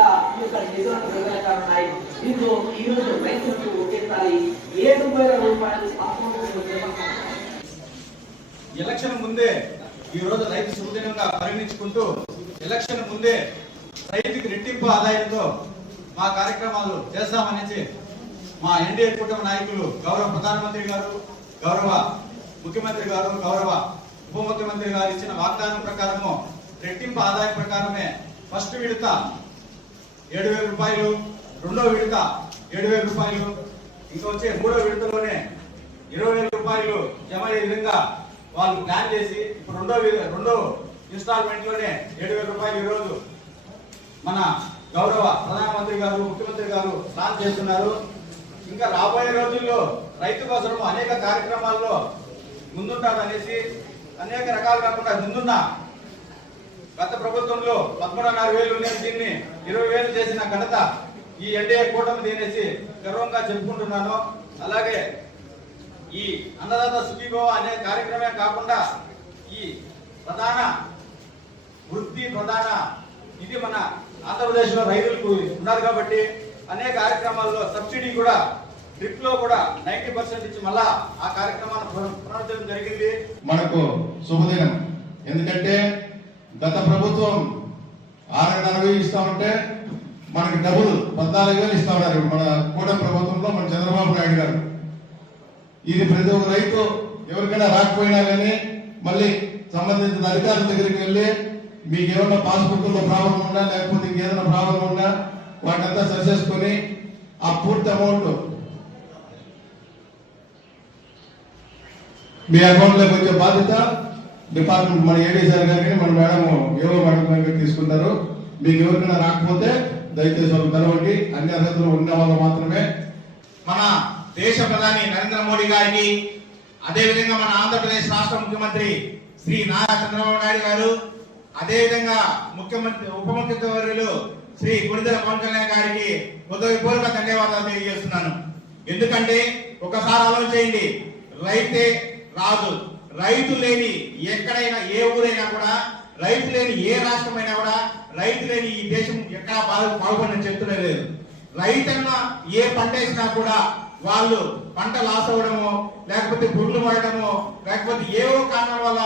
విధంగా ఈ యొక్క నిధులను విడుదలగా దీంతో ఈ రోజు రైతులకు ఒకేసారి ఏడు వేల రూపాయలు ఎలక్షన్ ముందే ఈ రోజు రైతు శుభదినంగా పరిగణించుకుంటూ ఎలక్షన్ ముందే రైతుకి రెట్టింపు ఆదాయంతో మా కార్యక్రమాలు చేస్తామనేసి మా ఎన్డీఏ కూటమి నాయకులు గౌరవ ప్రధానమంత్రి గారు గౌరవ ముఖ్యమంత్రి గారు గౌరవ ఉప ముఖ్యమంత్రి గారు ఇచ్చిన వాగ్దానం ప్రకారము రెట్టింపు ఆదాయం ప్రకారమే ఫస్ట్ విడత ఏడు వేల రూపాయలు రెండో విడత ఏడు వేల రూపాయలు ఇంకా వచ్చే మూడో విడతలోనే ఇరవై వేల రూపాయలు జమ అయ్యే విధంగా వాళ్ళు ప్లాన్ చేసి ఇప్పుడు రెండో వి- రెండో ఇన్స్టాల్మెంట్లోనే ఏడు వేల రూపాయలు ఈ రోజు మన గౌరవ ప్రధానమంత్రి గారు ముఖ్యమంత్రి గారు ప్లాన్ చేస్తున్నారు. ఇంకా రాబోయే రోజుల్లో రైతు కోసం అనేక కార్యక్రమాల్లో ముందుంటారనేసి అనేక రకాలు కాకుండా ముందున్న గత ప్రభుత్వంలో పదమూడున్నర వేలు ఉన్నాయి. దీన్ని ఇరవై చేసిన ఘనత ఈ ఎన్డీఏ కూటమి తినేసి గర్వంగా చెప్పుకుంటున్నాను. అలాగే ఈ అన్నదాత సుఖీభవ అనే కార్యక్రమే కాకుండా ఈ ప్రధాన వృత్తి ప్రధాన ఇది మన ఆంధ్రప్రదేశ్లో రైతులకు ఉన్నారు కాబట్టి అనేక కార్యక్రమాల్లో సబ్సిడీ కూడా ట్రిప్లో కూడా నైన్టీ పర్సెంట్ ఇచ్చి మళ్ళా ఆ కార్యక్రమాన్ని పునరుద్ధరణ జరిగింది. మనకు శుభదినం. ఎందుకంటే గత ప్రభుత్వం ఆరున్నర వేలు ఇస్తా ఉంటే మనకి డబ్బులు పద్నాలుగు వేలు ఇస్తా ఉన్నారు మన కూటమి ప్రభుత్వంలో మన చంద్రబాబు నాయుడు గారు. ఇది ప్రతి ఒక్క రైతు ఎవరికైనా రాకపోయినా కానీ మళ్ళీ సంబంధించిన అధికారుల దగ్గరికి వెళ్ళి మీకు ఏమన్నా పాస్బుక్లో ప్రాబ్లం ఉన్నా లేకపోతే ఇంకేదైనా ప్రాబ్లం ఉన్నా వాటినంతా సరి చేసుకొని ఆ పూర్తి అమౌంట్ మీ అకౌంట్లోకి వచ్చే బాధ్యత డిపార్ట్మెంట్ మన ఏడీ సార్ గారిని మన మేడం ఏవో మేడం గారికి తీసుకుంటారు. మీకు ఎవరికైనా రాకపోతే దయచేసి వాళ్ళు కలవండి. అన్ని అర్హతలు ఉన్న వాళ్ళు మాత్రమే. మన దేశ ప్రధాని నరేంద్ర మోడీ గారికి అదే విధంగా మన ఆంధ్రప్రదేశ్ రాష్ట్ర ముఖ్యమంత్రి శ్రీ నారా చంద్రబాబు నాయుడు గారు అదే విధంగా ముఖ్యమంత్రి ఉప ముఖ్యమంత్రి శ్రీ గురిదల పవన్ కళ్యాణ్ గారికి హృదయపూర్వక ధన్యవాదాలు తెలియజేస్తున్నాను. ఎందుకంటే ఒకసారి ఆలోచించండి రైతే రాజు. రైతు లేని ఎక్కడైనా ఏ ఊరైనా కూడా రైతు లేని ఏ రాష్ట్రమైనా కూడా రైతు లేని ఈ దేశం ఎక్కడా బాగు చెప్తులే లేదు. రైతన్న ఏ పంట వేసినా కూడా వాళ్ళు పంట లాస్ అవ్వడము లేకపోతే పురుగులు పడడము లేకపోతే ఏవో కారణాల వల్ల